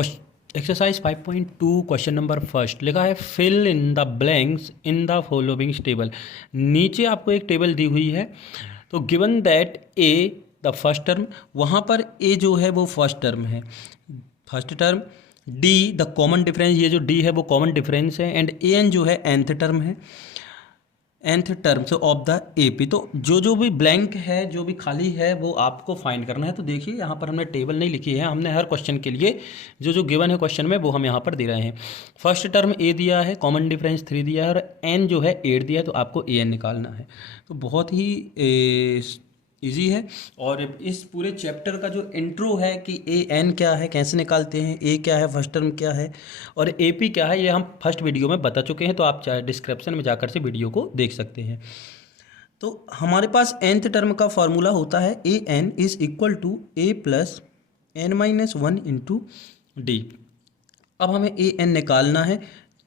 Exercise 5.2 question number first लिखा है fill in the blanks in the following table. नीचे आपको एक टेबल दी हुई है, तो given that a the first term, वहाँ पर ए जो है वो फर्स्ट टर्म है, first term. D the common difference, ये जो डी है वो कॉमन डिफरेंस है। एंड ए एन जो है nth टर्म है, nth terms of the AP. तो जो जो भी ब्लैंक है, जो भी खाली है, वो आपको फाइंड करना है। तो देखिए यहाँ पर हमने टेबल नहीं लिखी है, हमने हर क्वेश्चन के लिए जो जो गिवन है क्वेश्चन में वो हम यहाँ पर दे रहे हैं। फर्स्ट टर्म ए दिया है, कॉमन डिफरेंस 3 दिया है और एन जो है 8 दिया है, तो आपको ए एन निकालना है। तो बहुत ही इजी है। और इस पूरे चैप्टर का जो इंट्रो है कि ए एन क्या है, कैसे निकालते हैं, ए क्या है, फर्स्ट टर्म क्या है और ए पी क्या है, ये हम फर्स्ट वीडियो में बता चुके हैं। तो आप चाहे डिस्क्रिप्शन में जाकर से वीडियो को देख सकते हैं। तो हमारे पास nth टर्म का फॉर्मूला होता है a n is equal to a plus n minus one into d. अब हमें ए एन निकालना है,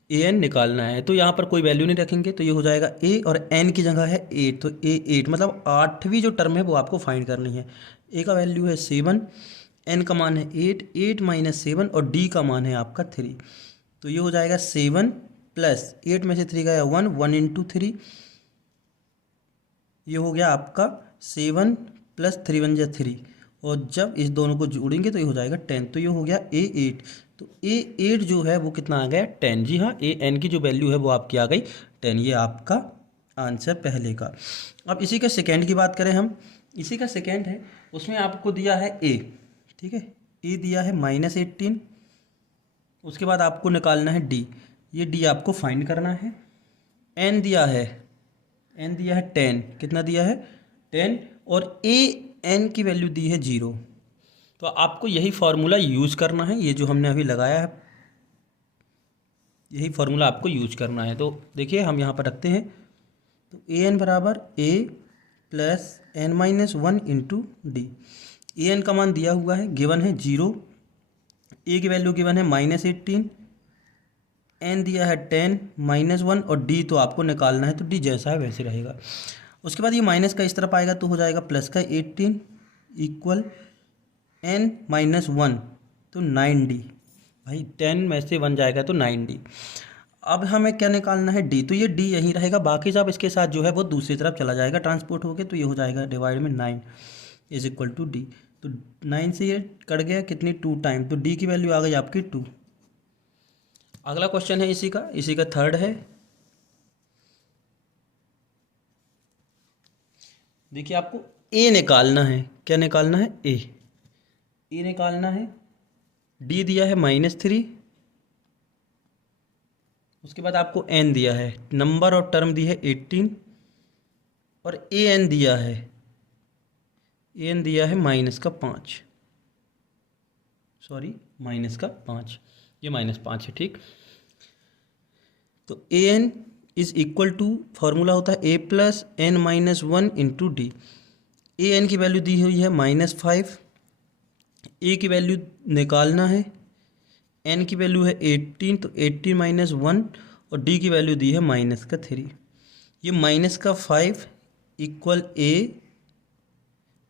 ए एन निकालना है, तो यहाँ पर कोई वैल्यू नहीं रखेंगे, तो ये हो जाएगा ए और एन की जगह है 8, तो ए 8 मतलब 8वीं जो टर्म है वो आपको फाइंड करनी है। ए का वैल्यू है 7, एन का मान है 8, 8 माइनस 7 और डी का मान है आपका 3। तो ये हो जाएगा 7 प्लस 8 में से 3 गया 1, 1 इंटू 3, ये हो गया आपका 7 प्लस 3 1 जा 3, और जब इस दोनों को जोड़ेंगे तो ये हो जाएगा 10। तो ये हो गया ए 8। तो ए 8 जो है वो कितना आ गया 10। जी हाँ, ए एन की जो वैल्यू है वो आपकी आ गई 10। ये आपका आंसर पहले का। अब इसी का सेकेंड की बात करें हम, इसी का सेकेंड है, उसमें आपको दिया है ए, ठीक है, ए दिया है -18। उसके बाद आपको निकालना है डी, ये डी आपको फाइंड करना है। एन दिया है, एन दिया है 10, कितना दिया है 10, और ए एन की वैल्यू दी है 0। तो आपको यही फार्मूला यूज़ करना है, ये जो हमने अभी लगाया है यही फार्मूला आपको यूज करना है। तो देखिए हम यहाँ पर रखते हैं, तो ए एन बराबर a plus n minus one into d. A n का मान दिया हुआ है, गिवन है 0, ए की वैल्यू गिवन है -18, एन दिया है 10 -1 और डी तो आपको निकालना है, तो डी जैसा है वैसे रहेगा। उसके बाद ये माइनस का इस तरफ आएगा तो हो जाएगा प्लस का 18 इक्वल एन -1 तो 9d। भाई 10 में से 1 जाएगा तो 9d। अब हमें क्या निकालना है डी, तो ये डी यहीं रहेगा, बाकी सब इसके साथ जो है वो दूसरी तरफ चला जाएगा ट्रांसपोर्ट होके, तो ये हो जाएगा डिवाइड में 9 इज इक्वल टू डी। तो 9 से ये कट गया कितनी 2 टाइम, तो डी की वैल्यू आ गई आपकी 2। अगला क्वेश्चन है इसी का थर्ड है। देखिए आपको ए निकालना है, क्या निकालना है ए निकालना है। डी दिया है -3, उसके बाद आपको एन दिया है, नंबर और टर्म दी है 18, और ए एन दिया है, -5, सॉरी -5, ये -5 है, ठीक। तो a n is equal to, formula होता है a plus n minus one into d. A n की वैल्यू दी हुई है -5, ए की वैल्यू निकालना है, एन की वैल्यू है 18, तो 18 माइनस 1 और डी की वैल्यू दी है -3। ये -5 इक्वल ए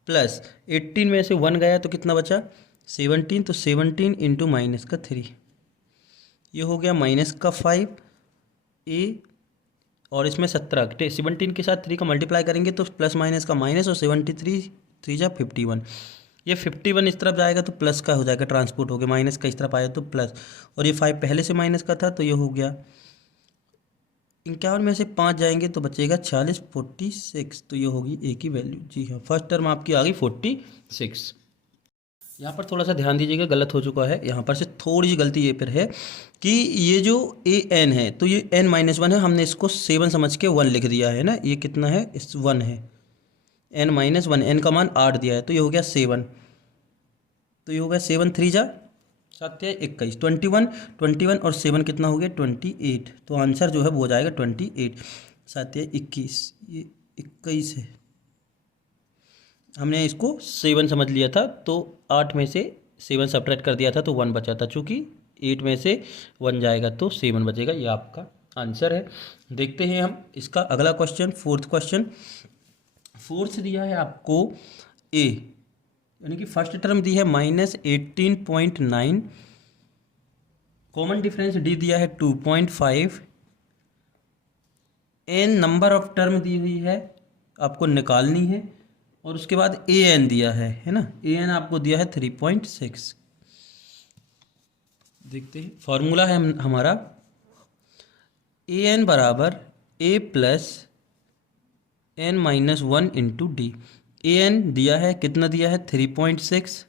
प्लस 18 में से 1 गया तो कितना बचा 17, तो 17 इंटू -3, ये हो गया -5 ए, और इसमें 17 17 के साथ 3 का मल्टीप्लाई करेंगे तो प्लस माइनस का माइनस, और 73 3 जा 51, ये 51 इस तरफ जाएगा तो प्लस का हो जाएगा ट्रांसपोर्ट हो गया, माइनस का इस तरफ आया तो प्लस, और ये 5 पहले से माइनस का था तो ये हो गया 51 में से 5 जाएंगे तो बचेगा 46 46, तो ये होगी ए की वैल्यू। जी हाँ, फर्स्ट टर्म आपकी आ गई 46। यहाँ पर थोड़ा सा ध्यान दीजिएगा, गलत हो चुका है, यहाँ पर से थोड़ी सी गलती ये पर है कि ये जो ए एन है तो ये n -1 है, हमने इसको 7 समझ के 1 लिख दिया है ना, ये कितना है इस 1 है, n -1, n का मान 8 दिया है तो ये हो गया 7, तो ये हो गया 7 3 जा 7 21, 21 और 7 कितना हो गया 28, तो आंसर जो है वो हो जाएगा 28, 7 21, ये 21 है, हमने इसको 7 समझ लिया था तो 8 में से 7 सब्ट्रैक्ट कर दिया था तो 1 बचा था, चूँकि 8 में से 1 जाएगा तो 7 बचेगा, ये आपका आंसर है। देखते हैं हम इसका अगला क्वेश्चन, फोर्थ क्वेश्चन। फोर्थ दिया है आपको ए, यानी कि फर्स्ट टर्म दी है -18.9, कॉमन डिफरेंस डी दिया है 2.5, एन नंबर ऑफ टर्म दी हुई है, आपको निकालनी है, और उसके बाद ए एन दिया है ना, ए एन आपको दिया है 3.6। देखते हैं फॉर्मूला है हमारा ए एन बराबर a plus n minus 1 into d. A n दिया है, कितना दिया है 3.6,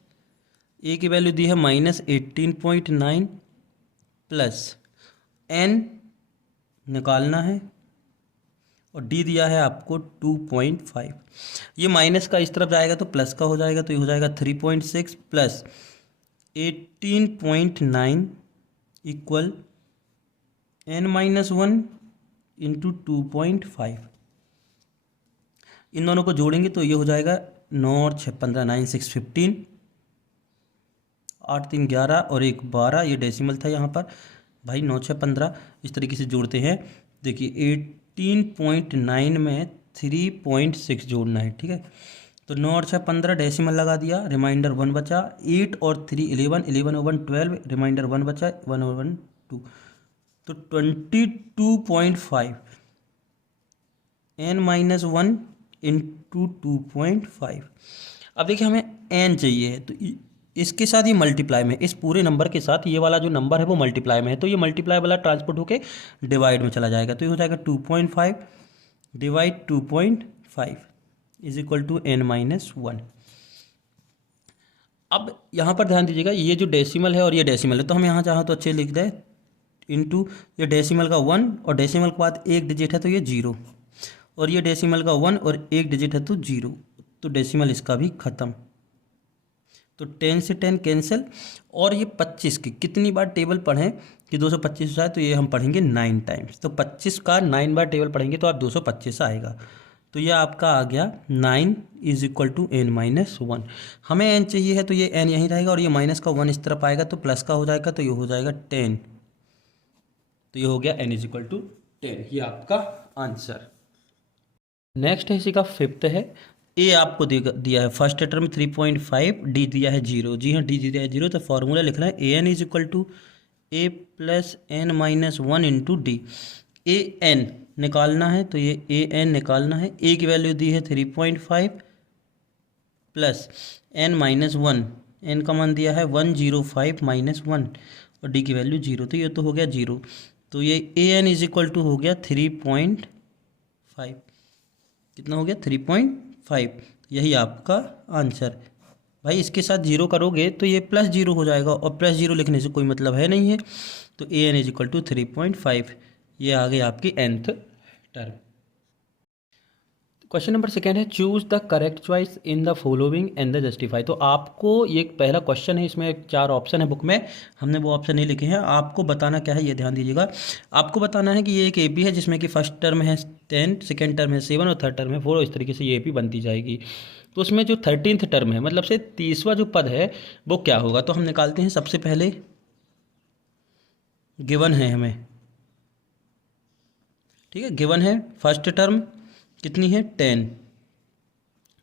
ए की वैल्यू दी है -18.9 प्लस एन निकालना है, और डी दिया है आपको 2.5। ये माइनस का इस तरफ जाएगा तो प्लस का हो जाएगा, तो ये हो जाएगा 3.6 प्लस 18.9 इक्वल n-1 इंटू 2.5। इन दोनों को जोड़ेंगे तो ये हो जाएगा 9 और 6 15, 9 6 15, 8 3 11 और 1 12। ये डेसिमल था यहाँ पर भाई, 9 6 15 इस तरीके से जोड़ते हैं। देखिए 18.9 में 3.6 जोड़ना है, ठीक है। तो 9 और 6 15, डेसिमल लगा दिया, रिमाइंडर 1 बचा, 8 और 3 11, 11 और 1 12, रिमाइंडर 1 बचा, 1 और 1 2, तो 22.5 n-1 इंटू 2.5। अब देखिए हमें n चाहिए, तो इसके साथ ये मल्टीप्लाई में, इस पूरे नंबर के साथ ये वाला जो नंबर है वो मल्टीप्लाई में है, तो ये मल्टीप्लाई वाला ट्रांसपोर्ट होके डिवाइड में चला जाएगा, तो ये हो जाएगा 2.5 divide 2.5 is equal to n-1। अब यहाँ पर ध्यान दीजिएगा, ये जो डेसिमल है और ये डेसिमल है, तो हम यहाँ चाहें तो अच्छे लिख दें इंटू, ये डेसिमल का 1 और डेसिमल के बाद एक डिजिट है तो ये 0, और ये डेसिमल का 1 और एक डिजिट है तो 0, तो डेसिमल इसका भी ख़त्म। तो 10 से 10 कैंसिल, और ये 25 की कितनी बार टेबल पढ़ें कि 225 हो जाए, तो ये हम पढ़ेंगे 9 टाइम्स, तो 25 का 9 बार टेबल पढ़ेंगे तो आप 225 आएगा। तो ये आपका आ गया 9 इज इक्वल टू n-1। हमें n चाहिए है तो ये n यहीं रहेगा, और ये माइनस का 1 इस तरफ आएगा तो प्लस का हो जाएगा, तो ये हो जाएगा 10, तो ये हो गया n इज इक्वल टू 10। ये आपका आंसर। नेक्स्ट है इसी का फिफ्थ है, ए आपको दिया है फर्स्ट टर्म 3.5, डी दिया है 0। जी हाँ, डी दिया है 0, तो फॉर्मूला लिखना है a n is equal to a plus n-1 into d. A n निकालना है, तो ये ए एन निकालना है, ए की वैल्यू दी है 3.5 प्लस n-1, एन का मान दिया है 105 - 1, और डी की वैल्यू 0, तो ये तो हो गया 0, तो ये ए एन इज इक्वल टू हो गया 3.5। कितना हो गया 3.5, यही आपका आंसर। भाई इसके साथ 0 करोगे तो ये +0 हो जाएगा, और +0 लिखने से कोई मतलब है नहीं है, तो a n is equal to 3.5। ये आ गई आपकी nth term. Question number second है, choose the correct choice in the following and the justify. तो आपको ये पहला क्वेश्चन है, इसमें 4 ऑप्शन है बुक में, हमने वो ऑप्शन नहीं लिखे हैं। आपको बताना क्या है, ये ध्यान दीजिएगा। आपको बताना है कि ये एक एपी है जिसमें कि फर्स्ट टर्म है 10, सेकेंड टर्म है 7 और थर्ड टर्म है 4, इस तरीके से ये एपी बनती जाएगी। तो उसमें जो 13th टर्म है, मतलब से 30वां जो पद है वो क्या होगा, तो हम निकालते हैं। सबसे पहले गिवन है हमें, ठीक है, गिवन है फर्स्ट टर्म कितनी है 10,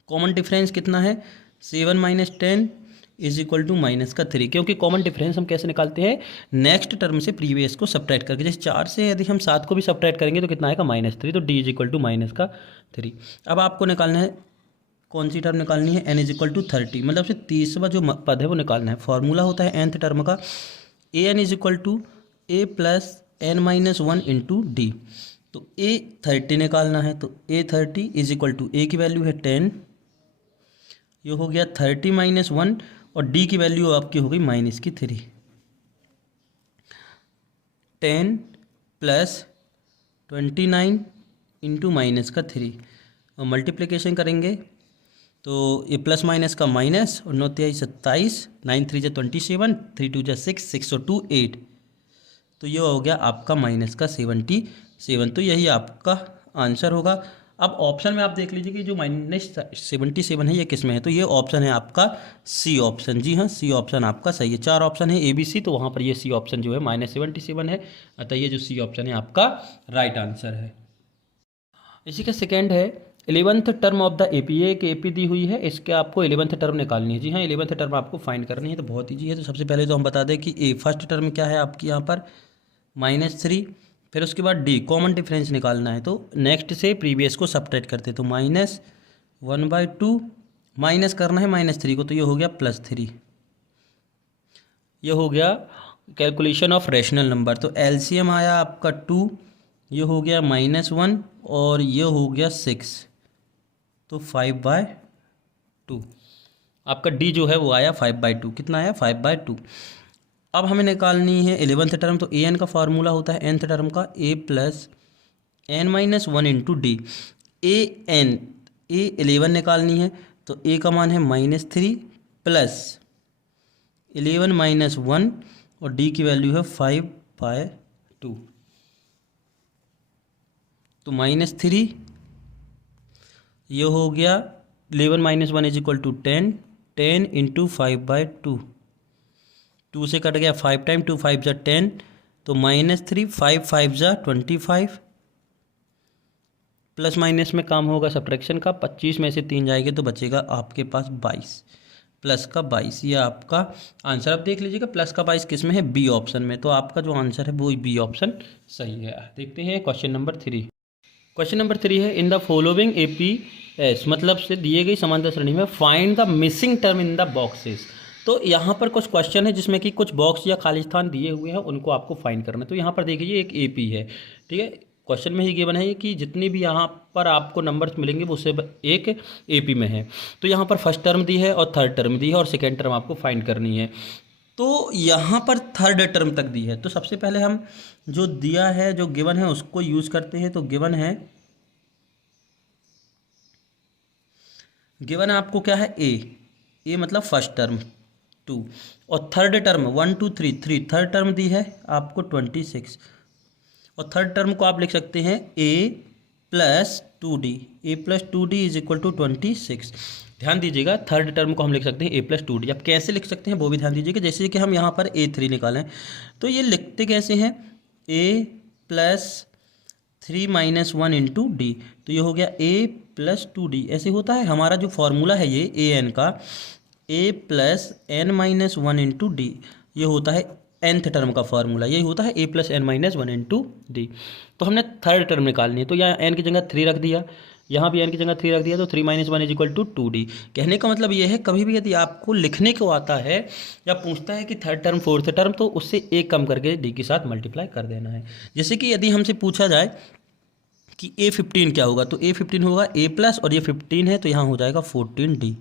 कॉमन डिफरेंस कितना है 7 - 10 इज इक्वल टू -3, क्योंकि कॉमन डिफरेंस हम कैसे निकालते हैं, नेक्स्ट टर्म से प्रीवियस को सब्ट्रैक्ट करके। जैसे 4 से यदि हम 7 को भी सब्ट्रैक्ट करेंगे तो कितना आएगा -3, तो डी इज इक्वल टू -3। अब आपको निकालना है, कौन सी टर्म निकालनी है, n इज इक्वल टू 30, मतलब से 30वां जो पद है वो निकालना है। फॉर्मूला होता है nth टर्म का, a n is equal to a plus n-1 into d. तो ए 30 निकालना है, तो a 30 is equal to, a की वैल्यू है 10, ये हो गया 30 - 1, और डी की वैल्यू आपकी हो गई -3। 10 प्लस 29 इंटू -3, और मल्टीप्लिकेशन करेंगे तो ये प्लस माइनस का माइनस, और 9 × 27, 9 × 3 = 27, 3 × 2 = 6, 6 और 2 8, तो ये हो गया आपका -77। तो यही आपका आंसर होगा। अब ऑप्शन में आप देख लीजिए कि जो -77 है ये किस में है, तो ये ऑप्शन है आपका सी ऑप्शन। जी हाँ, सी ऑप्शन आपका सही है। 4 ऑप्शन है ABC, तो वहाँ पर ये सी ऑप्शन जो है -77 है, अतः ये जो सी ऑप्शन है आपका राइट आंसर है। इसी का सेकेंड है, 11th term of the AP, एक एपी दी हुई है, इसके आपको 11th टर्म निकालनी है। जी हाँ, 11th टर्म आपको फाइंड करनी है, तो बहुत ईजी है। तो सबसे पहले तो हम बता दें कि फर्स्ट टर्म क्या है आपकी यहाँ पर -3, फिर उसके बाद डी कॉमन डिफरेंस निकालना है, तो नेक्स्ट से प्रीवियस को सब्ट्रैक्ट करते, तो -1/2 माइनस करना है -3 को, तो ये हो गया +3। ये हो गया कैलकुलेशन ऑफ रैशनल नंबर। तो एलसीएम आया आपका 2, ये हो गया -1 और ये हो गया 6, तो 5/2। आपका डी जो है वो आया 5/2। कितना आया? 5/2। अब हमें निकालनी है 11th टर्म, तो ए एन का फार्मूला होता है nth टर्म का a + n-1 इंटू डी। ए 11 निकालनी है, तो a का मान है -3 + 11 - 1 और d की वैल्यू है 5/2। तो -3 ये हो गया 11 - 1 = 10, 10 इंटू 5/2, 2 से कट गया 5 टाइम, 2 5 = 10, तो -3, 5 5 = 25, प्लस माइनस में काम होगा सब्ट्रैक्शन का, 25 में से 3 जाएंगे तो बचेगा आपके पास 22, प्लस का 22। ये आपका आंसर आप देख लीजिएगा, प्लस का 22 किस में है? बी ऑप्शन में। तो आपका जो आंसर है वो बी ऑप्शन सही है। देखते हैं क्वेश्चन नंबर 3। क्वेश्चन नंबर 3 है, इन द फॉलोइंग एपीएस, मतलब से दिए गई समांतर श्रेणी में find the missing term in the boxes. तो यहाँ पर कुछ क्वेश्चन है जिसमें कि कुछ बॉक्स या खाली स्थान दिए हुए हैं, उनको आपको फाइंड करना है। तो यहाँ पर देखिए एक एपी है, ठीक है, क्वेश्चन में ही गिवन है कि जितनी भी यहाँ पर आपको नंबर्स मिलेंगे वो उससे एक एपी में है। तो यहाँ पर फर्स्ट टर्म दी है और थर्ड टर्म दी है और सेकेंड टर्म आपको फाइंड करनी है। तो यहाँ पर थर्ड टर्म तक दी है, तो सबसे पहले हम जो दिया है, जो गिवन है, उसको यूज़ करते हैं। तो गिवन है आपको क्या है? ए मतलब फर्स्ट टर्म 2 और थर्ड टर्म 1 2 3 3, थर्ड टर्म दी है आपको 26 और थर्ड टर्म को आप लिख सकते हैं a + 2d, a + 2d = 26। ध्यान दीजिएगा, थर्ड टर्म को हम लिख सकते हैं a + 2d। अब कैसे लिख सकते हैं वो भी ध्यान दीजिएगा। जैसे कि हम यहाँ पर a3 निकालें, तो ये लिखते कैसे हैं? a + 3 - 1 इंटू डी, तो ये हो गया a + 2d। ऐसे होता है हमारा जो फॉर्मूला है ये ए एन का, a + n - 1 इंटू डी, ये होता है nth टर्म का फार्मूला, यही होता है a + n - 1 इंटू डी। तो हमने थर्ड टर्म निकालनी है, तो यहाँ n की जगह 3 रख दिया, यहाँ भी n की जगह 3 रख दिया, तो 3 - 1 = 2d। कहने का मतलब ये है, कभी भी यदि आपको लिखने को आता है या पूछता है कि थर्ड टर्म फोर्थ टर्म, तो उससे एक कम करके d के साथ मल्टीप्लाई कर देना है। जैसे कि यदि हमसे पूछा जाए कि a15 क्या होगा, तो a15 होगा a+ और ये 15 है, तो यहाँ हो जाएगा 14d।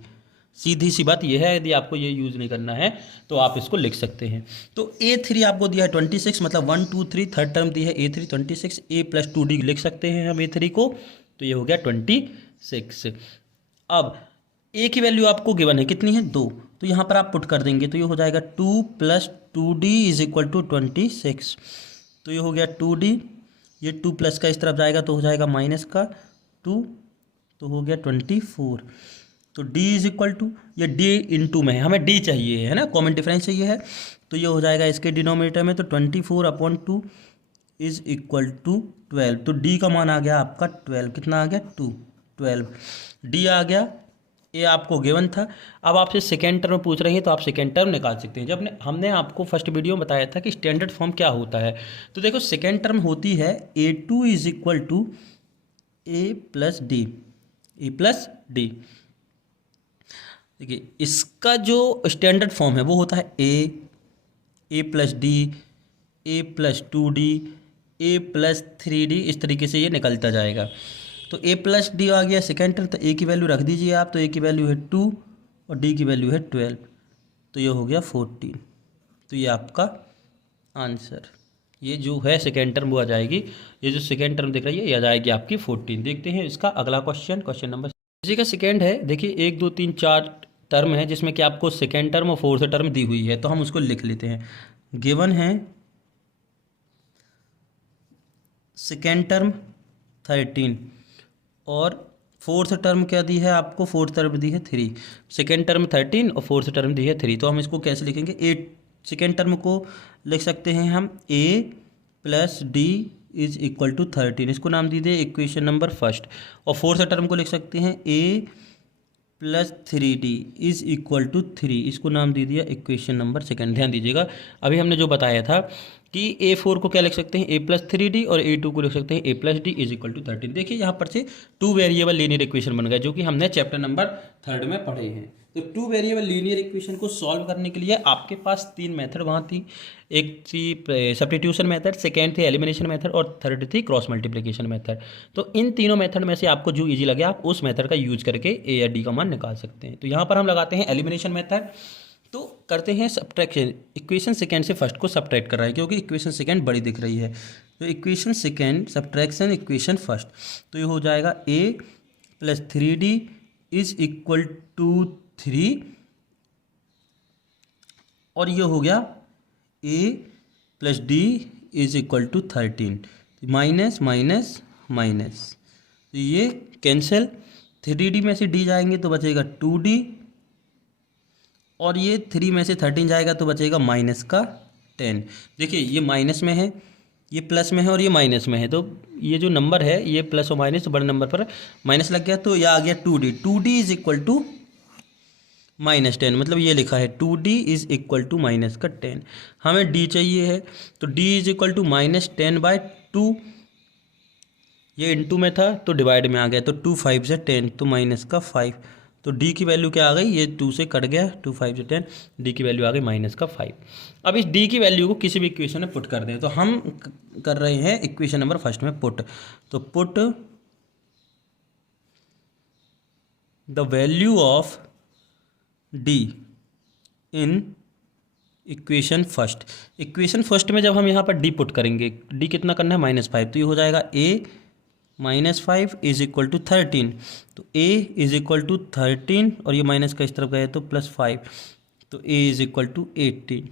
सीधी सी बात यह है, यदि आपको ये यूज़ नहीं करना है तो आप इसको लिख सकते हैं। तो a3 आपको दिया है 26, मतलब 1 2 3, थर्ड टर्म दी है a3 26, a + 2d लिख सकते हैं हम a3 को, तो ये हो गया 26। अब a की वैल्यू आपको गिवन है, कितनी है? 2, तो यहाँ पर आप पुट कर देंगे, तो ये हो जाएगा 2 + 2d = 26, तो ये हो गया 2d। ये 2 प्लस का इस तरफ जाएगा तो हो जाएगा -2, तो हो गया 24। तो d = ये d इंटू में है, हमें d चाहिए है ना, कॉमन डिफरेंस चाहिए है, तो ये हो जाएगा इसके डिनोमिनेटर में, तो 24/2 = 12। तो d का मान आ गया आपका 12। कितना आ गया? 12 d आ गया। ये आपको गिवन था। अब आपसे सेकेंड टर्म पूछ रही है, तो आप सेकेंड टर्म निकाल सकते हैं। जब हमने आपको फर्स्ट वीडियो में बताया था कि स्टैंडर्ड फॉर्म क्या होता है, तो देखो सेकेंड टर्म होती है a2 = a + d, a + d। देखिए इसका जो स्टैंडर्ड फॉर्म है वो होता है a + d, a + 2d, a + 3d, इस तरीके से ये निकलता जाएगा। तो a + d आ गया सेकेंड टर्म, तो a की वैल्यू रख दीजिए आप, तो a की वैल्यू है 2 और d की वैल्यू है 12, तो ये हो गया 14। तो ये आपका आंसर, ये जो है सेकेंड टर्म वो आ जाएगी, ये जो सेकेंड टर्म दिख रही है ये आ जाएगी आपकी 14। देखते हैं इसका अगला क्वेश्चन, क्वेश्चन नंबर इसी का सेकेंड है। देखिए 1 2 3 4 टर्म है जिसमें कि आपको सेकेंड टर्म और फोर्थ टर्म दी हुई है, तो हम उसको लिख लेते हैं। गिवन है सेकेंड टर्म 13 और फोर्थ टर्म क्या दी है आपको? फोर्थ टर्म दी है 3। सेकेंड टर्म 13 और फोर्थ टर्म दी है 3, तो हम इसको कैसे लिखेंगे? सेकेंड टर्म को लिख सकते हैं हम a + d is equal to 13, इसको नाम दीजिए इक्वेशन नंबर फर्स्ट। और फोर्थ टर्म को लिख सकते हैं a plus 3d is equal to 3, इसको नाम दे दिया इक्वेशन नंबर सेकंड। ध्यान दीजिएगा, अभी हमने जो बताया था कि A4 को क्या लिख सकते हैं a प्लस 3d और A2 को लिख सकते हैं a plus d is equal to 13। देखिए यहाँ पर से 2 वेरिएबल लीनियर इक्वेशन बन गए, जो कि हमने चैप्टर नंबर 3 में पढ़े हैं। तो 2 वेरिएबल लीनियर इक्वेशन को सॉल्व करने के लिए आपके पास 3 मेथड वहाँ थी। एक थी सब्स्टिट्यूशन मेथड, सेकेंड थी एलिमिनेशन मेथड और थर्ड थी क्रॉस मल्टीप्लिकेशन मेथड। तो इन तीनों मेथड में से आपको जो इजी लगे आप उस मेथड का यूज करके ए या डी का मान निकाल सकते हैं। तो यहाँ पर हम लगाते हैं एलिमिनेशन मेथड। तो करते हैं सब्ट्रैक्शन, इक्वेशन सेकेंड से फर्स्ट को सब्ट्रैक्ट कर रहा है क्योंकि इक्वेशन सेकेंड बड़ी दिख रही है। तो equation second subtraction equation first, तो ये हो जाएगा a plus 3d is equal to 3 और ये हो गया a plus d is equal to 13, minus minus minus, तो ये कैंसिल, 3d में से d जाएंगे तो बचेगा 2d और ये 3 में से 13 जाएगा तो बचेगा माइनस का 10। देखिए ये माइनस में है, ये प्लस में है और ये माइनस में है, तो ये जो नंबर है ये प्लस और माइनस, तो बड़े नंबर पर माइनस लग गया तो ये आ गया 2d। 2d is equal to minus 10, मतलब ये लिखा है 2d is equal to minus का 10। हमें d चाहिए है तो d is equal to minus 10/2, ये इंटू में था तो डिवाइड में आ गया, तो 2 5 से 10 तो माइनस का 5, तो d की वैल्यू क्या आ गई, ये 2 से कट गया, 2 5 से 10, d की वैल्यू आ गई माइनस का 5। अब इस d की वैल्यू को किसी भी इक्वेशन में पुट कर दें, तो हम कर रहे हैं इक्वेशन नंबर फर्स्ट में पुट। तो put the value of d in equation first. Equation first में जब हम यहाँ पर d पुट करेंगे, d कितना करना है -5, तो ये हो जाएगा a -5 इज इक्वल टू 13, तो a इज इक्वल टू 13 और ये माइनस का इस तरफ गए तो +5, तो a is equal to 18,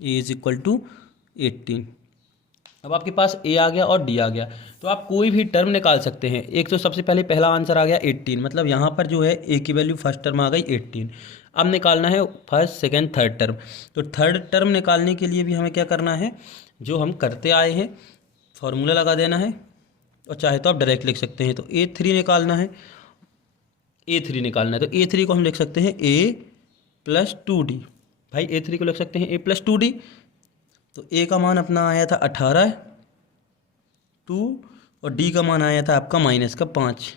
a is equal to 18। अब आपके पास a आ गया और d आ गया, तो आप कोई भी टर्म निकाल सकते हैं। एक तो सबसे पहले पहला आंसर आ गया 18, मतलब यहाँ पर जो है a की वैल्यू फर्स्ट टर्म आ गई 18। अब निकालना है फर्स्ट सेकेंड थर्ड टर्म, तो थर्ड टर्म निकालने के लिए भी हमें क्या करना है, जो हम करते आए हैं फॉर्मूला लगा देना है, और चाहे तो आप डायरेक्ट लिख सकते हैं। तो a3 निकालना है, a3 निकालना है, तो a3 को हम लिख सकते हैं a प्लस 2d। भाई a3 को लिख सकते हैं a प्लस 2d, तो a का मान अपना आया था 18 2 और d का मान आया था आपका माइनस का 5,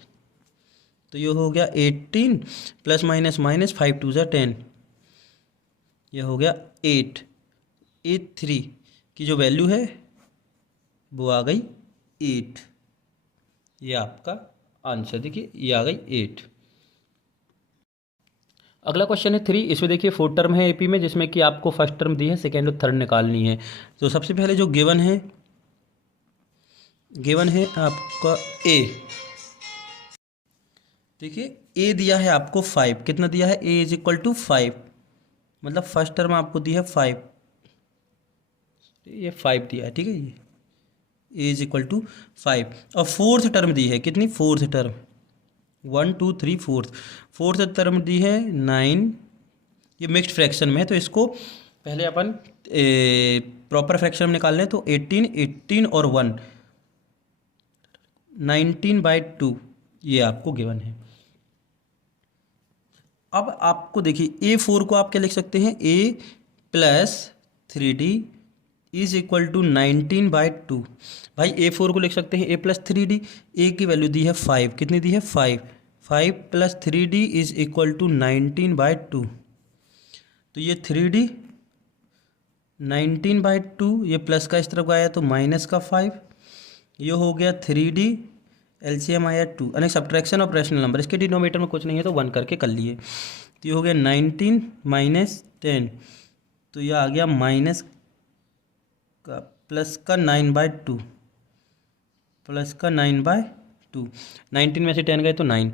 तो ये हो गया 18 प्लस माइनस माइनस 5 2 10, ये हो गया 8। a3 की जो वैल्यू है वो आ गई 8, ये आपका आंसर, देखिए ये आ गई 8। अगला क्वेश्चन है 3, इसमें देखिए 4 टर्म है एपी में, जिसमें कि आपको फर्स्ट टर्म दी है, सेकेंड और थर्ड निकालनी है। तो सबसे पहले जो गिवन है आपका a, देखिए a दिया है आपको 5, कितना दिया है, a इज इक्वल टू 5, मतलब फर्स्ट टर्म आपको दी है 5, ये 5 दिया है, ठीक है, ये a इज इक्वल टू 5। और फोर्थ टर्म दी है कितनी, फोर्थ टर्म 1 2 3 फोर्थ टर्म दी है 9, ये मिक्स्ड फ्रैक्शन में है, तो इसको पहले अपन प्रॉपर फ्रैक्शन में निकाल लें, तो 18 और 1 19/2 ये आपको गिवन है। अब आपको देखिए a4 को आप क्या लिख सकते हैं, a plus 3d is equal to 19/2। भाई a4 को लिख सकते हैं a प्लस 3d, a की वैल्यू दी है 5, कितनी दी है 5 plus 3d is equal to 19/2, तो ये 3d 19/2, ये प्लस का इस तरफ आया तो माइनस का 5, ये हो गया 3d, एलसीएम आया 2, यानी सब्ट्रैक्शन ऑफ रैशनल नंबर, इसके डिनोमिनेटर में कुछ नहीं है तो 1 करके कर लिए, तो ये हो गया 19 माइनस 10, तो ये आ गया माइनस का प्लस का 9/2, प्लस का 9/2, 19 में से 10 गए तो 9।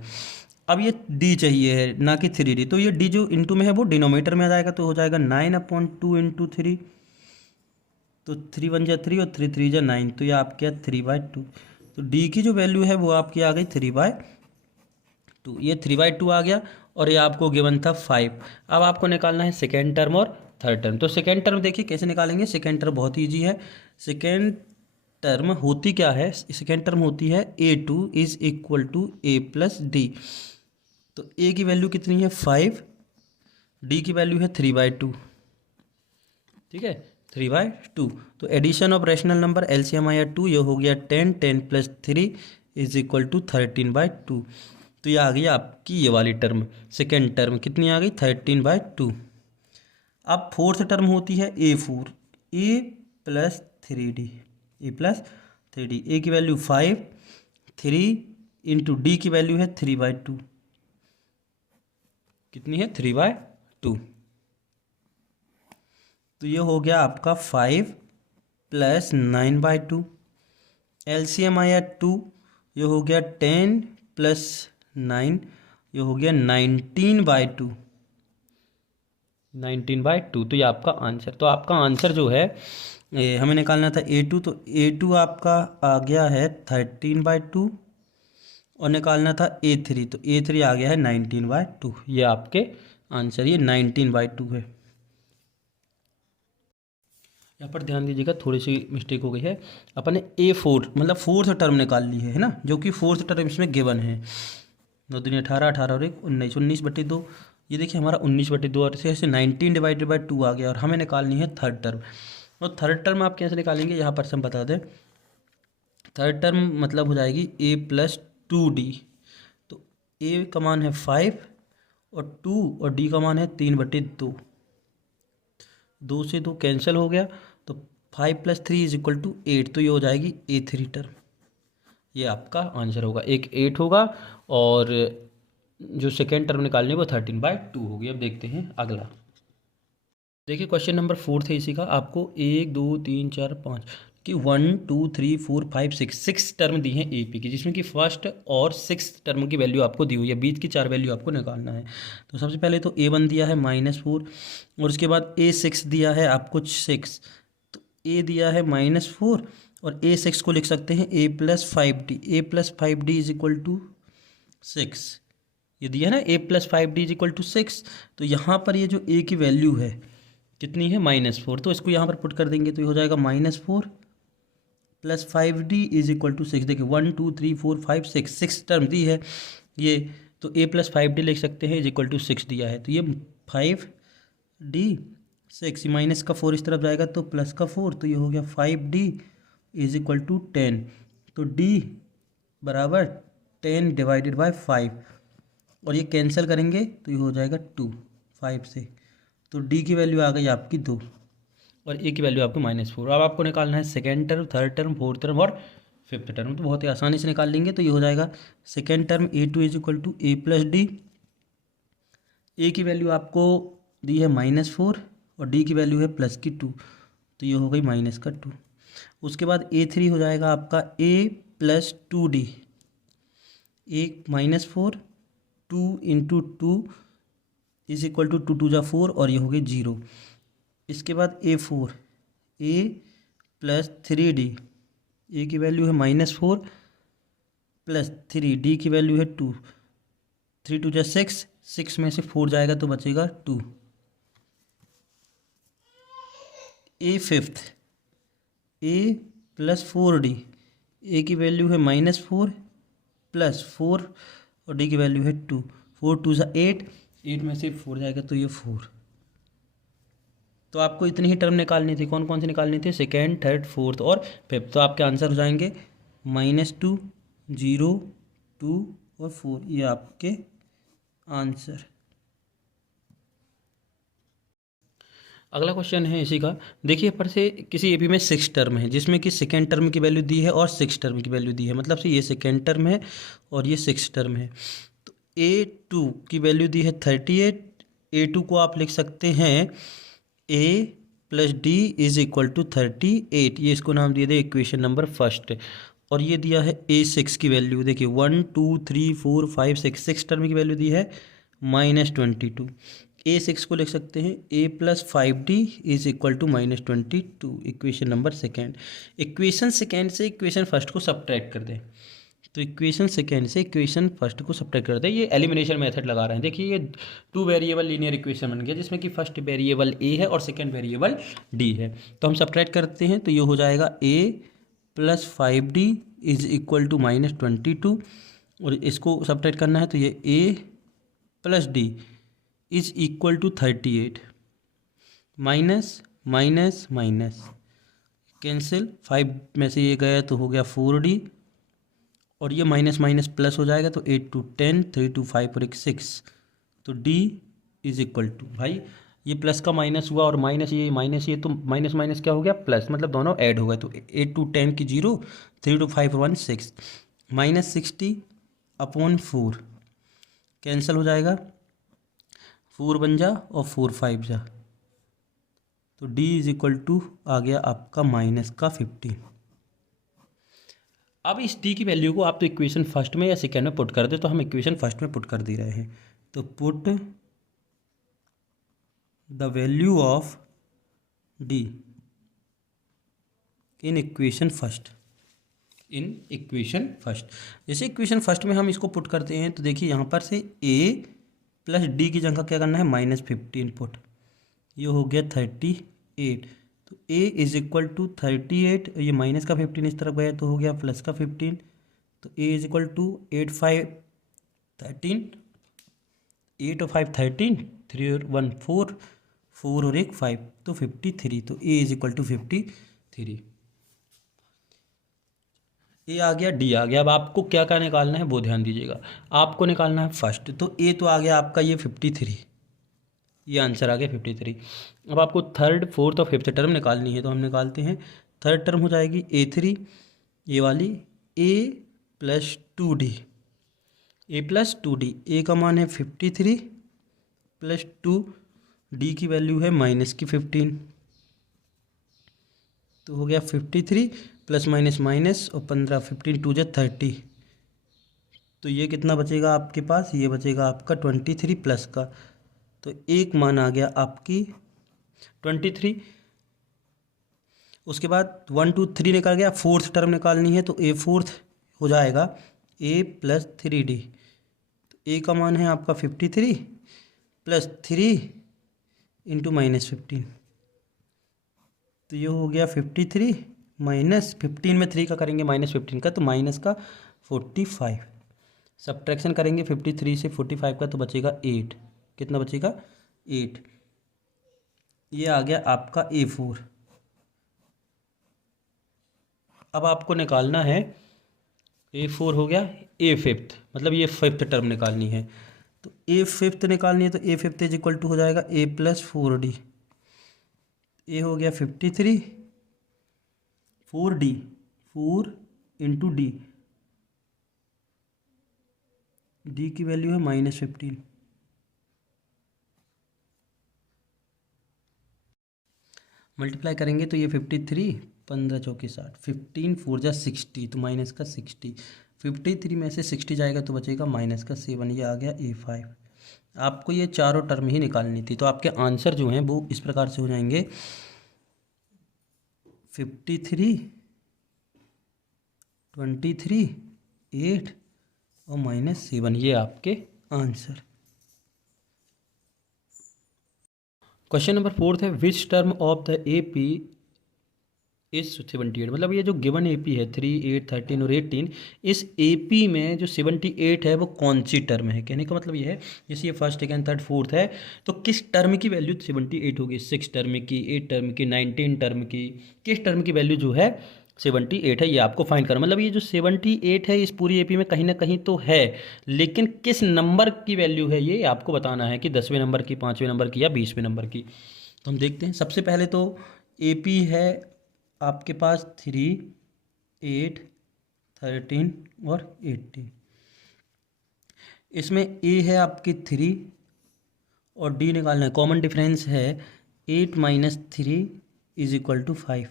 अब ये d चाहिए है ना कि 3d, तो ये d जो इंटू में है वो डिनोमिनेटर में आ जाएगा, तो हो जाएगा 9/2 इंटू 3, तो 3 1 जा 3 और 3 3 जा 9, तो ये आपके 3/2, तो d की जो वैल्यू है वो आपकी आ गई 3/2, ये 3/2 आ गया और ये आपको गिवन था 5। अब आपको निकालना है सेकेंड टर्म और थर्ड टर्म। तो सेकेंड टर्म देखिए कैसे निकालेंगे, सेकेंड टर्म बहुत ईजी है। सेकेंड टर्म होती क्या है, सेकेंड टर्म होती है A2 is equal to A plus d. तो A की वैल्यू कितनी है 5, D की वैल्यू है 3/2, ठीक है 3/2। तो addition of rational number LCM आया 2, ये हो गया 10, 10 प्लस 3 इज इक्वल टू 13/2। तो ये आ गई आपकी ये वाली टर्म, सेकेंड टर्म कितनी आ गई 13/2। अब फोर्थ टर्म होती है A4, A plus 3D, A plus 3D। A की वैल्यू 5, 3 इंटू D की वैल्यू है 3/2, कितनी है 3/2। तो ये हो गया आपका 5 प्लस 9/2, एलसीएम आया 2, ये हो गया 10 प्लस 9, ये हो गया 19/2, 19/2। तो ये आपका आंसर, तो आपका आंसर जो है हमें निकालना था A2, तो A2 आपका आ गया है 13/2 और निकालना था A3, तो A3 आ गया है 19/2। ये आपके आंसर ये 19/2 है। यहाँ पर ध्यान दीजिएगा थोड़ी सी मिस्टेक हो गई है, अपन ने A4 मतलब फोर्थ टर्म निकाल ली है ना, जो कि फोर्थ टर्म इसमें गिवन है। 9 दूनी 18, 18 और 1 19, 19/2। ये देखिए हमारा 19/2 और ऐसे 19/2 आ गया और हमें निकालनी है थर्ड टर्म। और थर्ड टर्म आप कैसे निकालेंगे, यहाँ पर से हम बता दें। थर्ड टर्म मतलब हो जाएगी A प्लस 2D। तो A का मान है 5 और 2 और D का मान है 3/2, 2 से 2 कैंसिल हो गया, तो 5 प्लस 3 इज इक्वल टू 8। तो ये हो जाएगी A3 टर्म, ये आपका आंसर होगा। एक 8 होगा और जो सेकेंड टर्म निकालनी है वो 13/2 होगी। अब देखते हैं अगला। देखिए क्वेश्चन नंबर 4 है इसी का, आपको 1 2 3 4 5 कि 1 2 3 4 5 6 टर्म दी हैं AP की, जिसमें कि फर्स्ट और सिक्स टर्म की वैल्यू आपको दी हुई है, बीच की 4 वैल्यू आपको निकालना है। तो सबसे पहले तो A1 दिया है -4 और उसके बाद A6 दिया है आपको 6। तो A दिया है -4 और A6 को लिख सकते हैं A plus 5D, A plus 5D is equal to 6। ये दिया है ना A plus 5D is equal to 6। तो यहाँ पर ये जो A की वैल्यू है कितनी है -4, तो इसको यहाँ पर पुट कर देंगे तो ये हो जाएगा -4 plus 5D is equal to 6। देखिए 1 2 3 4 5 6 टर्म दी है ये, तो A प्लस 5D लिख सकते हैं इज इक्वल टू 6 दिया है। तो ये 5D 6, माइनस का 4 इस तरफ जाएगा तो प्लस का 4, तो ये हो गया 5D इज इक्वल टू 10। तो D बराबर 10 डिवाइडेड बाय 5 और ये कैंसिल करेंगे तो ये हो जाएगा 2 5 से। तो D की वैल्यू आ गई आपकी 2 और A की वैल्यू आपको -4। अब आपको निकालना है second term, third term, fourth term और फिफ्थ टर्म। तो बहुत ही आसानी से निकाल लेंगे। तो ये हो जाएगा second term A2 is equal to A plus D। A की वैल्यू आपको दी है -4 और D की वैल्यू है प्लस की 2, तो ये हो गई माइनस का 2। उसके बाद A3 हो जाएगा आपका A प्लस 2D, एक -4 2 इंटू 2 इज इक्वल टू 2 2 जा 4 और ये हो गई 0। इसके बाद A4 A plus 3D, A की वैल्यू है -4 प्लस 3 D की वैल्यू है 2, 3 2 जा 6, 6 में से 4 जाएगा तो बचेगा 2। A fifth A plus 4D, A की वैल्यू है -4 प्लस 4 और D की वैल्यू है 2, 4 2 जा 8, 8 में से 4 जाएगा तो ये 4। तो आपको इतनी ही टर्म निकालनी थी। कौन कौन सी निकालनी थी, सेकेंड, थर्ड, फोर्थ और फिफ्थ। तो आपके आंसर हो जाएंगे -2 0 2 और 4, ये आपके आंसर। अगला क्वेश्चन है इसी का। देखिए पर से किसी AP में 6 टर्म है, जिसमें कि सेकेंड टर्म की वैल्यू दी है और 6 टर्म की वैल्यू दी है, मतलब से ये सेकेंड टर्म है और ये 6 टर्म है। तो A2 की वैल्यू दी है 38। A2 को आप लिख सकते हैं A plus D is equal to 38, ये इसको नाम दिए थे इक्वेशन नंबर फर्स्ट। और ये दिया है A6 की वैल्यू, देखिए 1 2 3 4 5 6 टर्म की वैल्यू दी है -22। A6 को लिख सकते हैं A plus 5D is equal to -22, equation number second. Equation second से इक्वेशन फर्स्ट को सब्ट्रैक्ट कर दें, तो इक्वेशन सेकेंड से इक्वेशन फर्स्ट को सब्ट्रैक्ट करते हैं। ये एलिमिनेशन मेथड लगा रहे हैं। देखिए ये 2 वेरिएबल लीनियर इक्वेशन बन गया, जिसमें कि फर्स्ट वेरिएबल A है और सेकंड वेरिएबल D है। तो हम सब्ट्रैक्ट करते हैं तो ये हो जाएगा A plus 5d is equal to -22, और इसको सब्ट्रैक्ट करना है तो ये a plus d is equal to 38, minus minus minus cancel, 5 में से ये गया तो हो गया 4d, और ये माइनस माइनस प्लस हो जाएगा तो 8 2 10, 3 2 5 और 1 6, तो d इज इक्वल टू, भाई ये प्लस का माइनस हुआ और माइनस ये तो माइनस माइनस क्या हो गया प्लस, मतलब दोनों ऐड हो गए, तो 8 2 10 की 0, 3 2 5 1 6, -60/4 कैंसिल हो जाएगा, 4 बन जा और 4 5 जा, तो d इज इक्वल टू आ गया आपका -15। अब इस d की वैल्यू को आप तो इक्वेशन फर्स्ट में या सेकेंड में पुट कर दे, तो हम इक्वेशन फर्स्ट में पुट कर दे रहे हैं, तो put the value of d in equation first, जैसे इक्वेशन फर्स्ट में हम इसको पुट करते हैं तो देखिए यहाँ पर से a प्लस डी की जगह क्या करना है -15 पुट, ये हो गया 38, तो a इज इक्वल टू 38, ये माइनस का 15 इस तरफ गया तो हो गया प्लस का 15, तो a इज इक्वल टू 8 5 13, 8 और 5 13, 3 और 1 4, 4 और 1 5, तो 53, तो a इज इक्वल टू 53, ए आ गया डी आ गया। अब आपको क्या क्या निकालना है वो ध्यान दीजिएगा, आपको निकालना है फर्स्ट, तो ए तो आ गया आपका ये 53, ये आंसर आ गया 53। अब आपको थर्ड फोर्थ और फिफ्थ टर्म निकालनी है, तो हम निकालते हैं। थर्ड टर्म हो जाएगी A3, ये वाली a plus 2d, a plus 2d, a का मान है 53 प्लस 2, d की वैल्यू है -15, तो हो गया 53 प्लस माइनस माइनस और 15, 15 2 जा 30, तो ये कितना बचेगा आपके पास, ये बचेगा आपका 23 प्लस का, तो एक मान आ गया आपकी 23। उसके बाद 1 2 3 निकल गया, फोर्थ टर्म निकालनी है तो ए फोर्थ हो जाएगा a प्लस 3d, तो a का मान है आपका 53 प्लस 3 इंटू -15, तो ये हो गया 53 माइनस 15 में 3 का करेंगे -15 का, तो माइनस का 45, सब्ट्रैक्शन करेंगे 53 से 45 का तो बचेगा 8, कितना बचेगा 8, ये आ गया आपका A4। अब आपको निकालना है A4 हो गया A फिफ्थ, मतलब ये फिफ्थ टर्म निकालनी है, तो A फिफ्थ निकालनी है तो A fifth is equal to हो जाएगा a प्लस 4d, ए हो गया 53, 4d 4 इंटू डी, डी की वैल्यू है -15, मल्टीप्लाई करेंगे तो ये 53 15 चौके 60, 15 4 जा 60, तो माइनस का 60, 53 में से 60 जाएगा तो बचेगा माइनस का 7, ये आ गया A5। आपको ये चारों टर्म ही निकालनी थी, तो आपके आंसर जो हैं वो इस प्रकार से हो जाएंगे 53 23 8 और -7, ये आपके आंसर। क्वेश्चन नंबर 4 है, which term of the AP is 78, मतलब ये जो गिवन AP है 3 8 13 और 18, इस AP में जो 78 है वो कौन सी टर्म है। कहने का मतलब ये है जैसे ये फर्स्ट सेकेंड थर्ड फोर्थ है तो किस टर्म की वैल्यू 78 होगी, 6 टर्म की, 8 टर्म की, 19 टर्म की, किस टर्म की वैल्यू जो है 78 है, ये आपको फाइंड करना। मतलब ये जो 78 है इस पूरी AP में कहीं ना कहीं तो है, लेकिन किस नंबर की वैल्यू है ये आपको बताना है कि 10वें नंबर की, 5वें नंबर की या 20वें नंबर की। तो हम देखते हैं, सबसे पहले तो AP है आपके पास 3 8 13 और 18, इसमें A है आपकी 3 और D निकालना है, कॉमन डिफरेंस है 8 माइनस 3 इज इक्वल टू 5,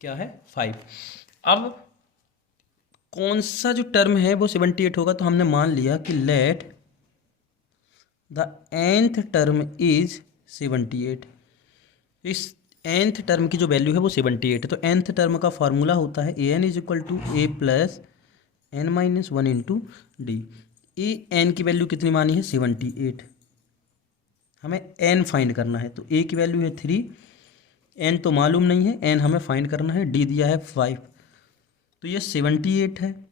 क्या है 5। अब कौन सा जो टर्म है वो 78 होगा, तो हमने मान लिया कि let the nth term is 78, इस nth टर्म की जो वैल्यू है वो 78 है, तो nth टर्म का फार्मूला होता है an is equal to a plus n minus 1 into d. A n की वैल्यू कितनी मानी है 78, हमें n फाइंड करना है, तो a की वैल्यू है 3, एन तो मालूम नहीं है, एन हमें फाइंड करना है, डी दिया है 5, तो ये 78 है।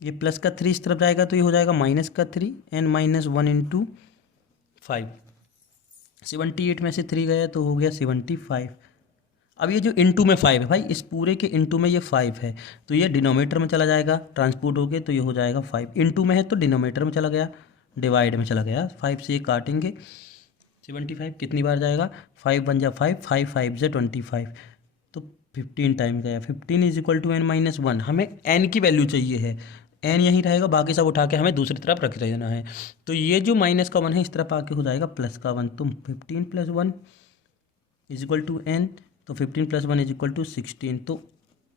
ये प्लस का 3 इस तरफ जाएगा तो ये हो जाएगा माइनस का 3, एन माइनस 1 इंटू 5। 78 में से 3 गया तो हो गया 75। अब ये जो इंटू में 5 है भाई, इस पूरे के इंटू में ये 5 है, तो ये डिनोमीटर में चला जाएगा, ट्रांसपोर्ट हो गया तो ये हो जाएगा 5। इंटू में है तो डिनोमीटर में चला गया, डिवाइड में चला गया, 5 से ये काटेंगे, 75 कितनी बार जाएगा, 5 बन जा 5, 5 5 से 25, तो 15 टाइम गया। 15 is equal to n minus 1, हमें एन की वैल्यू चाहिए है, एन यहीं रहेगा, बाकी सब उठा के हमें दूसरी तरफ रख देना है। तो ये जो माइनस का 1 है इस तरफ आके हो जाएगा प्लस का 1, तो 15 plus 1 is equal to n, तो 15 प्लस 1 इज इक्वल टू 16, तो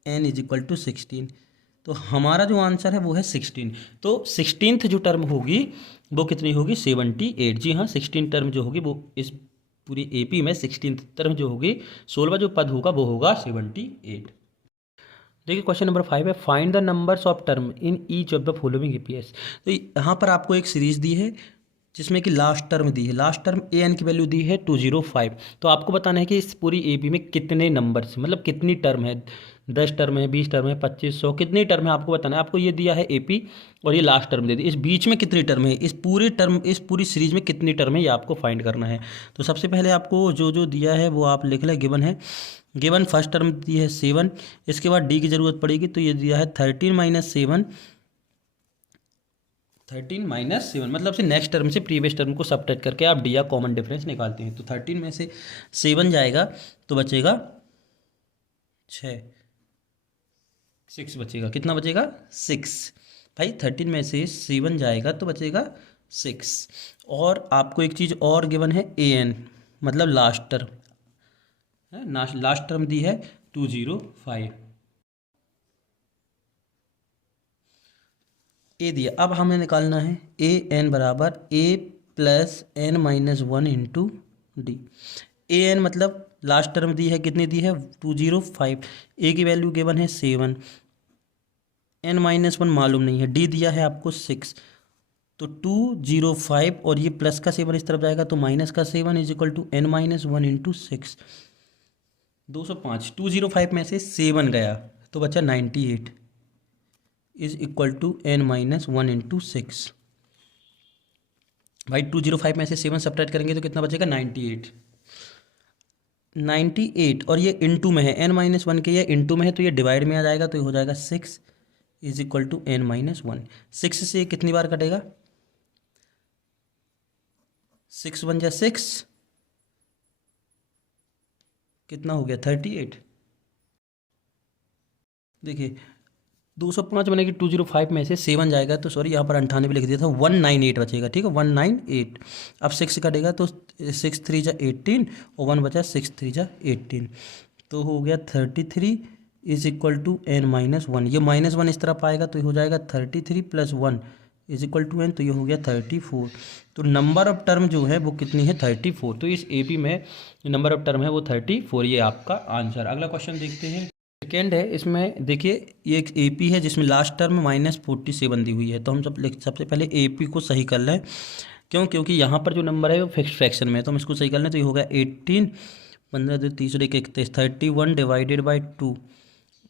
एन इज इक्वल टू 16। तो हमारा जो आंसर है वो है 16। तो 16th जो टर्म होगी वो कितनी होगी, 78। जी हाँ, 16 टर्म जो होगी वो इस पूरी एपी में 16th टर्म जो होगी, 16वां जो पद होगा वो होगा 78। देखिए क्वेश्चन नंबर 5 है, find the numbers of term in each of the following EPS. तो यहाँ पर आपको एक सीरीज दी है जिसमें कि लास्ट टर्म दी है, लास्ट टर्म ए एन की वैल्यू दी है 205। तो आपको बताना है कि इस पूरी ए पी में कितने नंबर्स, मतलब कितनी टर्म है, 10 टर्म है, 20 टर्म है, 2500, कितनी टर्म है आपको बताना है। आपको ये दिया है ए पी और ये लास्ट टर्म दे दी, इस बीच में कितनी टर्म है, इस पूरे टर्म, इस पूरी सीरीज में कितनी टर्म है, ये आपको फाइंड करना है। तो सबसे पहले आपको जो जो दिया है वो आप लिख लें, गिवन है, गिवन फर्स्ट टर्म दी है 7, इसके बाद डी की ज़रूरत पड़ेगी, तो ये दिया है 13 माइनस 7, 13 माइनस 7 मतलब से नेक्स्ट टर्म से प्रीवियस टर्म को सबट्रैक्ट करके आप डी या कॉमन डिफरेंस निकालते हैं। तो 13 में से 7 जाएगा तो बचेगा 6 बचेगा, कितना बचेगा 6। भाई 13 में से 7 जाएगा तो बचेगा 6। और आपको एक चीज़ और गिवन है ए एन, मतलब लास्ट टर्म है, लास्ट टर्म दी है 205, ए दिया। अब हमें निकालना है ए एन बराबर a plus n minus 1 into d. A n मतलब लास्ट टर्म दी है, कितनी दी है 205, ए की वैल्यू गिवन है 7, एन माइनस 1 मालूम नहीं है, डी दिया है आपको 6, तो 205 और ये प्लस का 7 इस तरफ जाएगा तो माइनस का 7 is equal to n minus 1 into 6, 205। 205 में से 7 गया तो बचा 98 is equal to n minus 1 into 6। भाई 205 में से 7 सब्ट्रैक्ट करेंगे तो कितना बचेगा 98, 98 और ये इंटू में है, एन माइनस 1 के ये इंटू में है तो ये डिवाइड में आ जाएगा, तो ये हो जाएगा 6 is equal to n minus 1। 6 से कितनी बार कटेगा, 6 बन जा 6, कितना हो गया 38। देखिए 205 बनेगी, 205 में से 7 जाएगा तो सॉरी यहाँ पर 98 लिख दिया था, 198 बचेगा, ठीक है 198। अब 6 कटेगा तो 6 3 जा 18 और 1 बचा, 6 3 जा 18, तो हो गया 33 is equal to n minus 1। ये माइनस 1 इस तरफ आएगा तो ये हो जाएगा 33 plus 1 is equal to n, तो ये हो गया 34। तो नंबर ऑफ टर्म जो है वो कितनी है 34। तो इस ए पी में नंबर ऑफ टर्म है वो 34, ये आपका आंसर। अगला क्वेश्चन देखते हैं, सेकेंड है। इसमें देखिए ये एक ए पी है जिसमें लास्ट टर्म -47 दी हुई है, तो हम सबसे पहले ए पी को सही कर लें, क्योंकि यहाँ पर जो नंबर है वो फिक्स फ्रैक्शन में है, तो हम इसको सही कर लें, तो ये हो गया 18, 15 2 30 31, 31 डिवाइडेड बाई 2,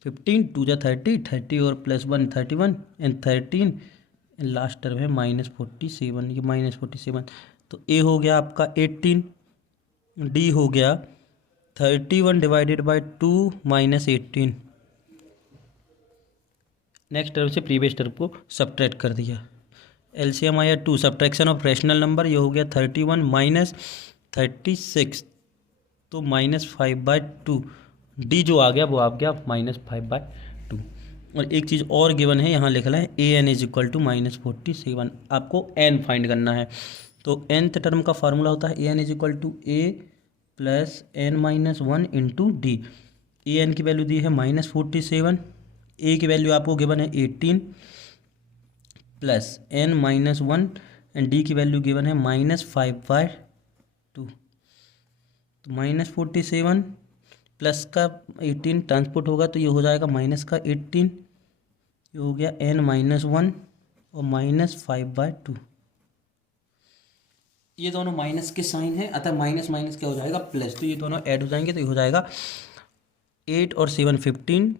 15 2 जा 30, 30 और प्लस 1 31 एंड 13, लास्ट टर्म है -47, ये -47, तो ए हो गया आपका 18, डी हो गया 31 divided by 2 minus 18, next term से प्रीवियस टर्म को सब्ट्रैक्ट कर दिया, एलसीएम आया 2, सब्ट्रैक्शन ऑफ रैशनल नंबर, ये हो गया 31 माइनस 36, तो -5/2, डी जो आ गया वो आ गया -5/2। और एक चीज़ और गिवन है, यहाँ लिख लें ए एन इज इक्वल टू -47, आपको एन फाइंड करना है। तो nth टर्म का फार्मूला होता है a n is equal to a plus n minus 1 into d. A n की वैल्यू दी है -47, ए की वैल्यू आपको गिवन है 18 plus n minus 1 and d की वैल्यू गिवन है -5/2। तो -47 प्लस का 18 ट्रांसपोर्ट होगा तो ये हो जाएगा माइनस का 18, ये हो गया n माइनस 1 और -5/2। ये दोनों माइनस के साइन है, अतः माइनस माइनस क्या हो जाएगा प्लस, तो ये दोनों ऐड हो जाएंगे तो ये हो जाएगा 8 और 7 15,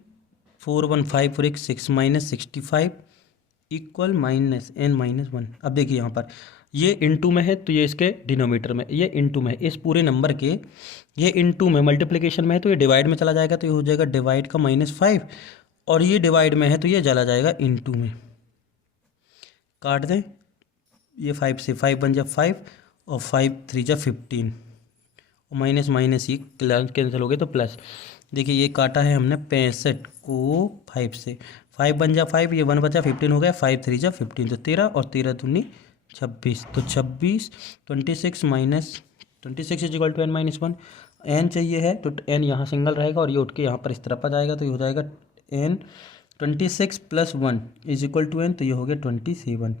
4 1 5 और 1 6 minus 65 equal minus n minus 1। अब देखिए यहाँ पर ये इनटू में है तो ये इसके डिनोमीटर में, ये इनटू में, इस पूरे नंबर के ये इनटू में मल्टीप्लिकेशन में है तो ये डिवाइड में चला जाएगा तो ये हो जाएगा डिवाइड का -5, और ये डिवाइड में है तो ये चला जाएगा इनटू में। काट दें, ये 5 से 5 बन जाए 5 और 5 3 जा 15 और माइनस माइनस ये कैंसिल हो गए तो प्लस। देखिए ये काटा है हमने 65 को 5 से, 5 बन जा 5, ये 1 बचा 15 हो गया, 5 3 जा 15 तो 13 और 13 दूनी 26, तो 26 26 minus 26 is equal to n minus 1। n चाहिए है तो n यहाँ सिंगल रहेगा और ये उठ के यहाँ पर इस तरफ आ जाएगा तो ये हो जाएगा n 26 plus 1 is equal to n, तो ये हो गया 27।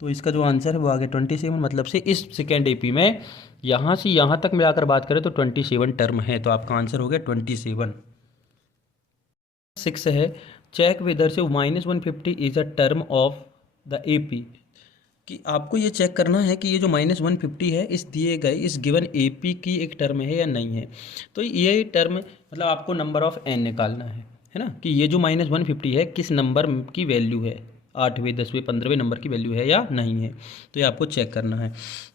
तो इसका जो आंसर है वो आ गया 27। मतलब से इस सेकेंड एपी में यहाँ से यहाँ तक मिलाकर बात करें तो 27 टर्म है, तो आपका आंसर हो गया 27। 6 है चेक वेदर से -150 is a term of the AP, कि आपको ये चेक करना है कि ये जो -150 है इस दिए गए इस गिवन एपी की एक टर्म है या नहीं है। तो ये टर्म मतलब आपको नंबर ऑफ n निकालना है ना, कि ये जो -150 है किस नंबर की वैल्यू है, 8वें 10वें 15वें नंबर की वैल्यू है या नहीं है, तो ये आपको चेक करना है।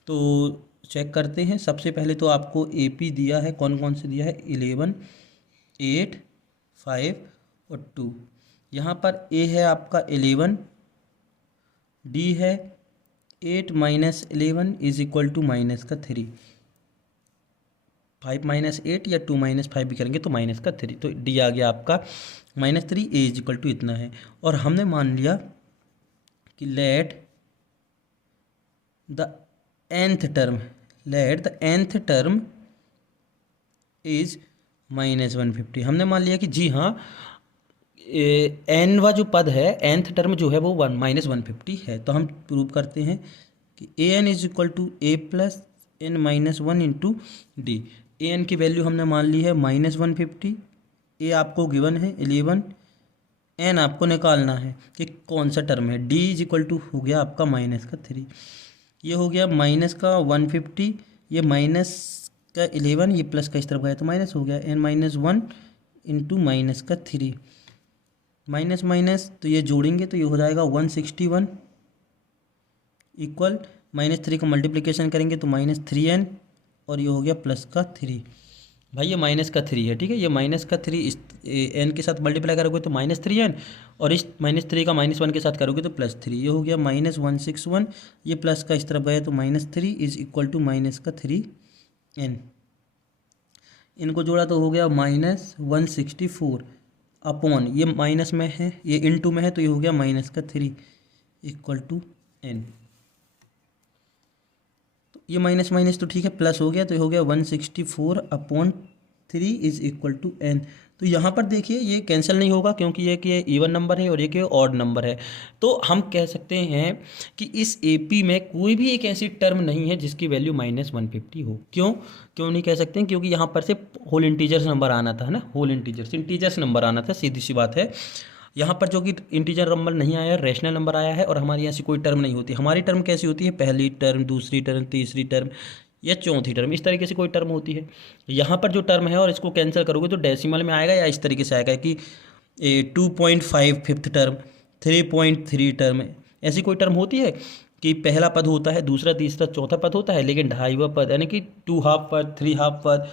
तो चेक करते हैं। सबसे पहले तो आपको एपी दिया है, कौन कौन से दिया है, 11 8 5 और 2। यहाँ पर ए है आपका 11, डी है 8 minus 11 is equal to minus का 3, 5 माइनस 8 या 2 माइनस 5 भी करेंगे तो माइनस का 3, तो डी आ गया आपका -3, ए इज इक्वल टू इतना है। और हमने मान लिया कि let the nth term is -150। हमने मान लिया कि जी हाँ एनवा जो पद है nth टर्म जो है वो -150 है। तो हम प्रूव करते हैं कि a n is equal to a plus n minus 1 into d. A n की वैल्यू हमने मान ली है -150, ए आपको गिवन है 11, एन आपको निकालना है कि कौन सा टर्म है। डी इज इक्वल टू हो गया आपका -3, ये हो गया माइनस का 150, ये माइनस का 11, ये प्लस का इस तरफ गया तो माइनस हो गया, एन माइनस 1 इंटू माइनस का 3, माइनस माइनस तो ये जोड़ेंगे तो ये हो जाएगा 161 इक्वल -3 का मल्टीप्लिकेशन करेंगे तो -3n और ये हो गया प्लस का 3। भाई ये माइनस का 3 है, ठीक है, ये माइनस का 3 इस n के साथ मल्टीप्लाई करोगे तो -3n और इस -3 का -1 के साथ करोगे तो +3, ये हो गया -161, ये प्लस का इस तरफ गया तो -3 इज इक्वल टू माइनस का 3n। इनको जोड़ा तो हो गया -164 अपॉन, ये माइनस में है ये इनटू में है तो ये हो गया माइनस का 3 इक्वल टू n। तो ये माइनस माइनस तो ठीक है प्लस हो गया तो ये हो गया 164 upon 3 is equal to n। तो यहाँ पर देखिए ये कैंसिल नहीं होगा क्योंकि ये कि इवन नंबर है और ये कि ऑड नंबर है। तो हम कह सकते हैं कि इस एपी में कोई भी एक ऐसी टर्म नहीं है जिसकी वैल्यू -150 हो। क्यों नहीं कह सकते हैं, क्योंकि यहाँ पर से होल इंटीजर्स नंबर आना था ना, होल इंटीजर्स नंबर आना था, सीधी सी बात है। यहाँ पर जो कि इंटीजर नंबर नहीं आया, रैशनल नंबर आया है और हमारी ऐसी कोई टर्म नहीं होती। हमारी टर्म कैसी होती है, पहली टर्म, दूसरी टर्म, तीसरी टर्म या चौथी टर्म, इस तरीके से कोई टर्म होती है। यहाँ पर जो टर्म है और इसको कैंसिल करोगे तो डेसिमल में आएगा या इस तरीके से आएगा कि 2.5 फिफ्थ टर्म, 3.3 टर्म, ऐसी कोई टर्म होती है कि पहला पद होता है, दूसरा तीसरा चौथा पद होता है, लेकिन ढाईवा पद यानी कि 2 हाफ पद, 3 हाफ पद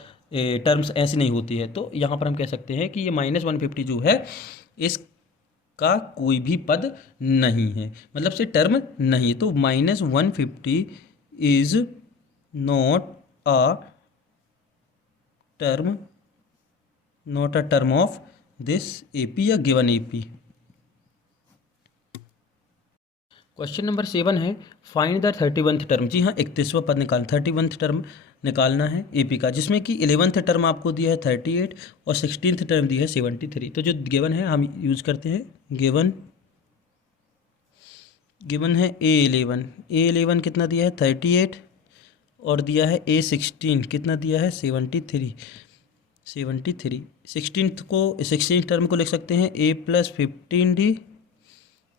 टर्म्स ऐसी नहीं होती है। तो यहाँ पर हम कह सकते हैं कि ये -150 जो है इसका कोई भी पद नहीं है, मतलब से टर्म नहीं। तो -150 is not a term of this AP या given AP। क्वेश्चन नंबर 7 है फाइंड द 31th टर्म। जी हाँ 31वां पद निकालना, 31th टर्म निकालना है एपी का, जिसमें कि 11th टर्म आपको दिया है 38 और 16th टर्म दी है 73। तो जो गिवन है हम यूज करते हैं, गिवन है A11 कितना दिया है 38 और दिया है A16 कितना दिया है 73। 16th टर्म को लिख सकते हैं A + 15D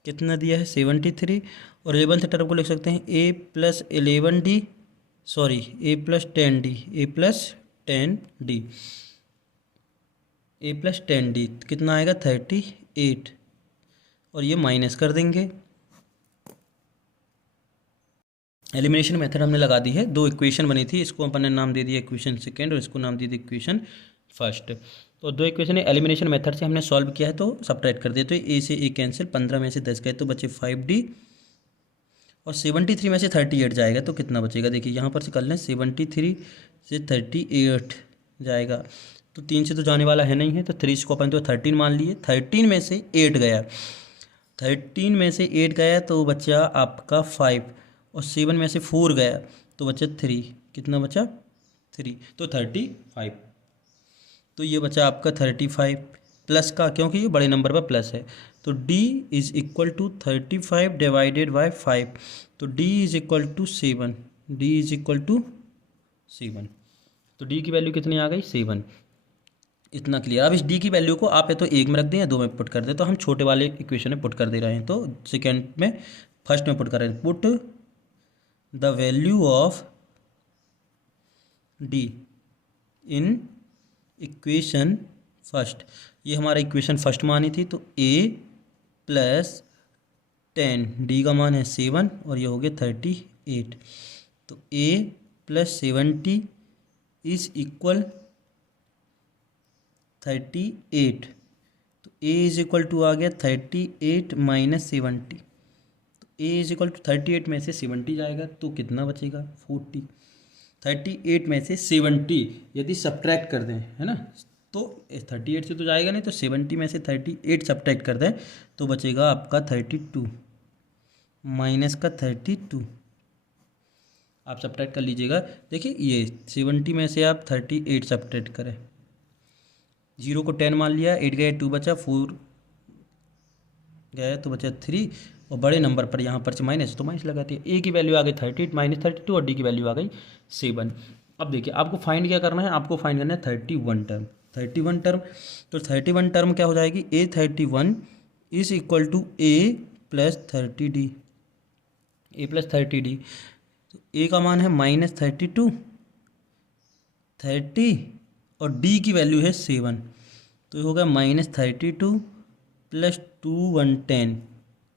कितना दिया है 73 और 11th टर्म को लिख सकते हैं A + 11D sorry A plus 10d, A plus 10d, A plus 10d कितना आएगा 38, और ये माइनस कर देंगे। एलिमिनेशन मेथड हमने लगा दी है, दो इक्वेशन बनी थी, इसको अपन ने नाम दे दिया इक्वेशन सेकेंड और इसको नाम दे दिया इक्वेशन फर्स्ट। तो दो इक्वेशन एलिमिनेशन मेथड से हमने सॉल्व किया है, तो सब्ट्रैक्ट कर दिया, तो ए से ए कैंसिल, 15 में से 10 गए तो बचे 5d, और 73 में से 38 जाएगा तो कितना बचेगा, देखिए यहाँ पर से कर लें, 73 से 38 जाएगा, तो 3 से तो जाने वाला है नहीं है, तो 3 को अपन तो 13 मान लिए, 13 में से 8 गया, 13 में से 8 गया तो बचा आपका 5, और 7 में से 4 गया तो बचा 3, कितना बचा 3, तो 35, तो ये बचा आपका 35 प्लस का, क्योंकि ये बड़े नंबर पर प्लस है, तो d is equal to 35 divided by 5, तो d is equal to 7, d is equal to 7, तो d की वैल्यू कितनी आ गई 7, इतना क्लियर। अब इस d की वैल्यू को आप या तो 1 में रख दें या 2 में पुट कर दें, तो हम छोटे वाले इक्वेशन में पुट कर दे रहे हैं, तो सेकेंड में फर्स्ट में पुट कर रहे हैं, put the value of d in equation first, ये हमारा इक्वेशन फर्स्ट मानी थी, तो a प्लस 10, d का मान है 7 और ये हो गया 38, तो a प्लस 70 इज इक्वल 38, तो a इज इक्वल टू आ गया 38 माइनस 70, तो a इज इक्वल टू 38 में से 70 जाएगा तो कितना बचेगा 40, 38 में से 70 यदि सब्ट्रैक्ट कर दें, है ना, तो 38 से तो जाएगा नहीं, तो 70 में से 38 सब्ट्रैक्ट कर दें तो बचेगा आपका 32 माइनस का 32, आप सब्ट्रैक्ट कर लीजिएगा। देखिए ये 70 में से आप 38 सब्ट्रैक्ट करें, 0 को 10 मान लिया, 8 गए 2 बचा, 4 गया तो बचा 3, और बड़े नंबर पर यहाँ पर से माइनस, तो माइनस लगाती है, ए की वैल्यू आ गई 38 माइनस 32 और डी की वैल्यू आ गई 7। अब देखिए आपको फाइंड क्या करना है, आपको फाइंड करना है 31 टर्म, 31 टर्म, तो 31 टर्म क्या हो जाएगी, A31 is equal to a plus 30d, a plus 30d, तो ए का मान है माइनस 32, 30 और डी की वैल्यू है 7, तो ये होगा माइनस 32 प्लस 2 1 10,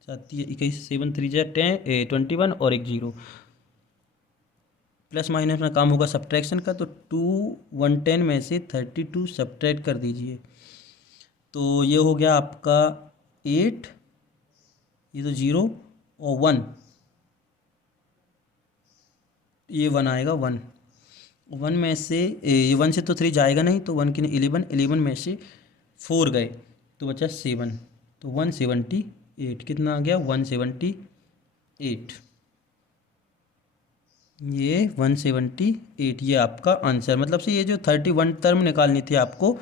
21 7 3 10 21 और एक 0, प्लस माइनस में काम होगा सब्ट्रैक्शन का, तो 2 110 में से 32 सब्ट्रैक्ट कर दीजिए, तो ये हो गया आपका 8, ये तो 0 और 1, ये 1 आएगा, 1 में से ये 1 से तो 3 जाएगा नहीं, तो 1 की 11 में से 4 गए तो बचा 7, तो 178, कितना आ गया 178, ये 178, ये आपका आंसर, मतलब से ये जो 31 टर्म निकालनी थी आपको,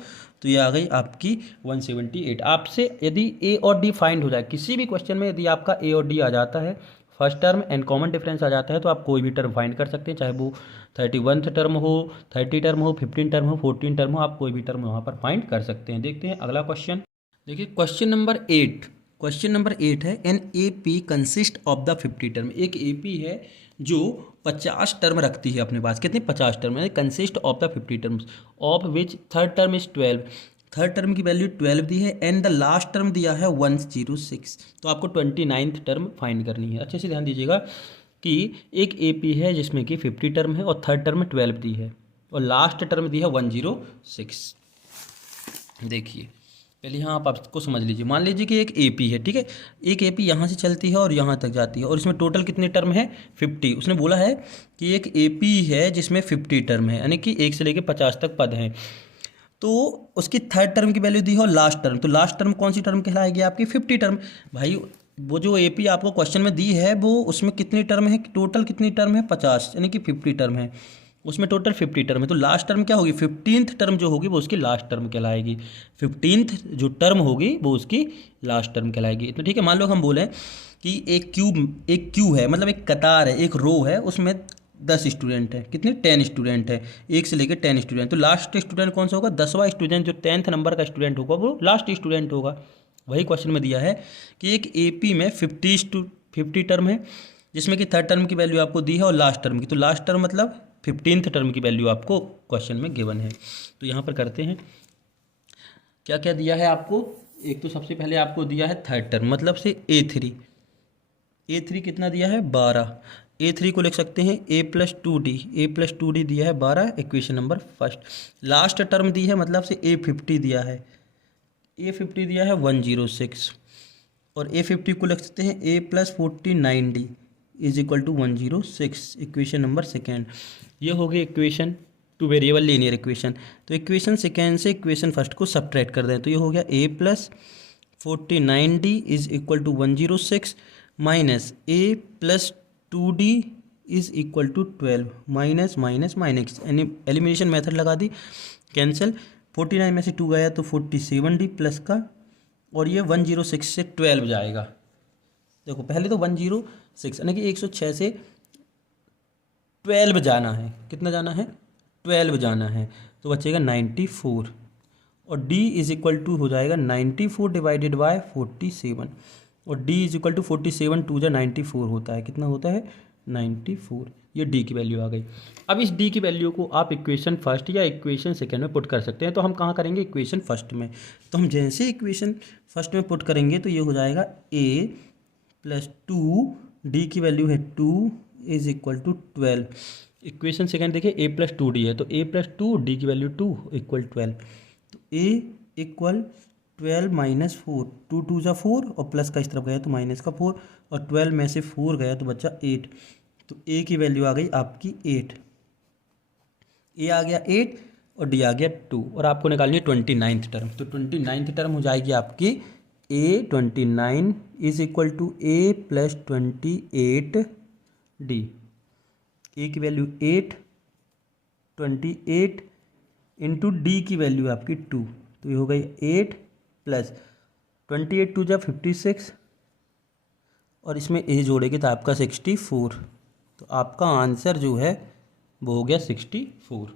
तो ये आ गई आपकी 178। आपसे यदि ए और डी फाइंड हो जाए किसी भी क्वेश्चन में, यदि आपका ए और डी आ जाता है, first term and common difference आ जाता है, तो आप कोई भी टर्म फाइंड कर सकते हैं, चाहे वो 31 टर्म हो, 30 टर्म हो, 15 टर्म हो, 14 टर्म हो, आप कोई भी टर्म वहाँ पर फाइंड कर सकते हैं। देखते हैं अगला क्वेश्चन। देखिए क्वेश्चन नंबर 8, क्वेश्चन नंबर 8 है, an A P consist of the 50 term, एक ए पी है जो 50 टर्म रखती है अपने पास, कितने 50 term, consist of the 50 terms, of which third term is 12, third term की वैल्यू 12 दी है, एंड द लास्ट टर्म दिया है 106, तो आपको 29th टर्म फाइंड करनी है। अच्छे से ध्यान दीजिएगा कि एक ए पी है जिसमें कि 50 टर्म है और थर्ड टर्म में 12 दी है और लास्ट टर्म दी है 106। देखिए पहले यहाँ आप आपको समझ लीजिए, मान लीजिए कि एक एपी है, ठीक है, एक एपी यहाँ से चलती है और यहाँ तक जाती है और इसमें टोटल कितने टर्म है 50। उसने बोला है कि एक एपी है जिसमें 50 टर्म है, यानी कि 1 से लेकर 50 तक पद हैं, तो उसकी थर्ड टर्म की वैल्यू दी है और लास्ट टर्म, तो लास्ट टर्म कौन सी टर्म कहलाएगी आपकी 50 टर्म। भाई वो जो एपी आपको क्वेश्चन में दी है वो उसमें कितनी टर्म है, टोटल कितनी टर्म है 50, यानी कि 50 टर्म है, उसमें टोटल 50 टर्म है, तो लास्ट टर्म क्या होगी 15th टर्म जो होगी वो उसकी लास्ट टर्म कहलाएगी, 15th जो टर्म होगी वो उसकी लास्ट टर्म कहलाएगी। तो ठीक है, मान लो हम बोलें कि एक क्यू है, मतलब एक कतार है, एक रो है, उसमें 10 स्टूडेंट है, कितने 10 स्टूडेंट है, 1 से लेकर 10 स्टूडेंट, तो लास्ट स्टूडेंट कौन सा होगा 10वां स्टूडेंट, जो 10th नंबर का स्टूडेंट होगा वो लास्ट स्टूडेंट होगा। वही क्वेश्चन में दिया है कि एक एपी में 50 टर्म है जिसमें कि थर्ड टर्म की वैल्यू आपको दी है और लास्ट टर्म की। तो लास्ट टर्म मतलब 15th टर्म की वैल्यू आपको क्वेश्चन में गिवन है। तो यहाँ पर करते हैं, क्या क्या दिया है आपको। एक तो सबसे पहले आपको दिया है थर्ड टर्म, मतलब से A3 कितना दिया है 12। A3 को लिख सकते हैं A+2D दिया है 12, equation number first. Last term दी है मतलब से A50 दिया है, A50 दिया है 106, और A50 को लिख सकते हैं A+49D is equal to 106, equation number second. ये हो गई equation two variable linear equation. तो इक्वेशन सेकेंड से इक्वेशन फर्स्ट को सब्ट्रैक्ट कर दें, तो ये हो गया A+49D is equal to 106 minus A+2D is equal to 12, minus minus minus, यानी एलिमिनेशन मेथड लगा दी, कैंसिल। 49 में से 2 गया तो 47D प्लस का, और ये 106 से 12 जाएगा। देखो पहले तो 106 यानी कि 106 से 12 जाना है, कितना जाना है 12 जाना है, तो बचेगा 94, और D इज इक्वल टू हो जाएगा 94 डिवाइडेड बाय 47, और D इज इक्वल टू 47 2 जा 94 होता है, कितना होता है 94। ये D की वैल्यू आ गई। अब इस D की वैल्यू को आप इक्वेशन फर्स्ट या इक्वेशन सेकेंड में पुट कर सकते हैं। तो हम कहाँ करेंगे, इक्वेशन फर्स्ट में। तो हम जैसे इक्वेशन फर्स्ट में पुट करेंगे तो ये हो जाएगा A+2, D की वैल्यू है 2 is equal to 12। Equation second देखिए A+2D है, तो A+2, D की वैल्यू 2 इक्वल 12। तो A इक्वल 12 माइनस 4, 2 2 जा 4, और प्लस का इस तरफ गया तो माइनस का 4, और 12 में से 4 गया तो बच्चा 8। तो A की वैल्यू आ गई आपकी 8, A आ गया 8 और D आ गया 2, और आपको निकालनी है 29th टर्म। तो 29th टर्म हो जाएगी आपकी A29 is equal to A+28D। A की वैल्यू 8, 28 इंटू D की वैल्यू आपकी 2, तो ये हो गई 8 प्लस 28 2 जा 56, और इसमें A जोड़ेंगे तो आपका 64। तो आपका आंसर जो है वो हो गया 64।